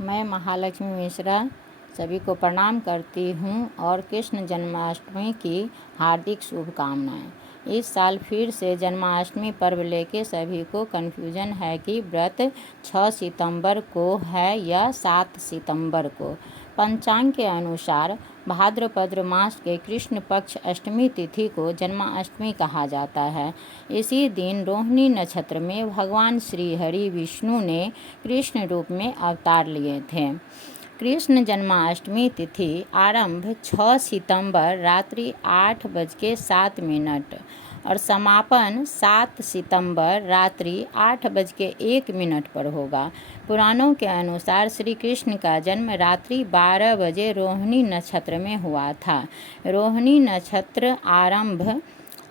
मैं महालक्ष्मी मिश्रा सभी को प्रणाम करती हूँ और कृष्ण जन्माष्टमी की हार्दिक शुभकामनाएं। इस साल फिर से जन्माष्टमी पर्व लेके सभी को कन्फ्यूजन है कि व्रत 6 सितंबर को है या 7 सितंबर को। पंचांग के अनुसार भाद्रपद मास के कृष्ण पक्ष अष्टमी तिथि को जन्माष्टमी कहा जाता है। इसी दिन रोहिणी नक्षत्र में भगवान श्री हरि विष्णु ने कृष्ण रूप में अवतार लिए थे। कृष्ण जन्माष्टमी तिथि आरंभ 6 सितंबर रात्रि 8:07 और समापन 7 सितंबर रात्रि 8:01 पर होगा। पुराणों के अनुसार श्री कृष्ण का जन्म रात्रि 12 बजे रोहिणी नक्षत्र में हुआ था। रोहिणी नक्षत्र आरंभ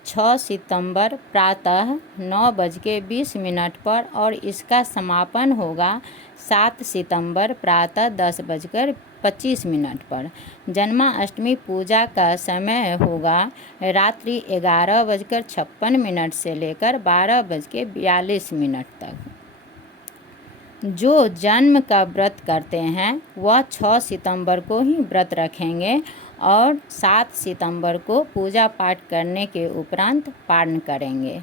6 सितंबर प्रातः 9:20 पर और इसका समापन होगा 7 सितंबर प्रातः 10:25 पर। जन्माष्टमी पूजा का समय होगा रात्रि 11:56 से लेकर 12:42 तक। जो जन्म का व्रत करते हैं वह 6 सितंबर को ही व्रत रखेंगे और 7 सितंबर को पूजा पाठ करने के उपरांत पारण करेंगे।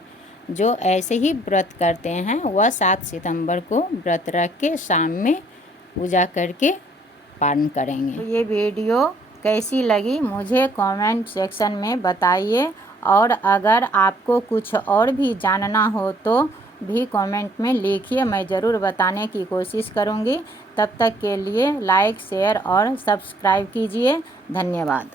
जो ऐसे ही व्रत करते हैं वह 7 सितंबर को व्रत रख के शाम में पूजा करके पारण करेंगे। तो ये वीडियो कैसी लगी मुझे कमेंट सेक्शन में बताइए और अगर आपको कुछ और भी जानना हो तो भी कमेंट में लिखिए, मैं ज़रूर बताने की कोशिश करूँगी। तब तक के लिए लाइक, शेयर और सब्सक्राइब कीजिए। धन्यवाद।